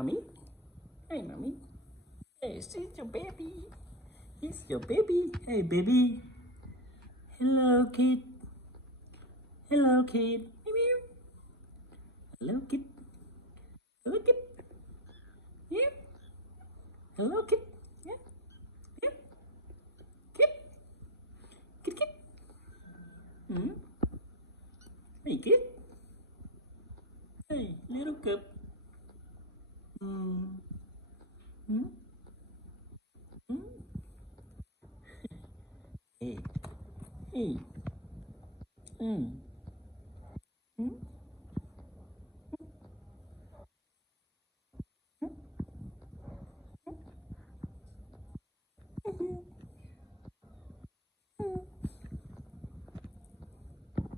mommy. Hey, mommy. Hey, it's your baby. It's your baby. Hey, baby. Hello, kid. Hello, kid. Meow, meow. Hello, kid. Hello, kid. Yeah. Hello, kid. Yeah. Yeah. Kid. Kid, kid. Hmm. Hey, kid. Hey, little cup. Hmm. Hmm. Hmm. Hey. Hey. Hmm. Hmm.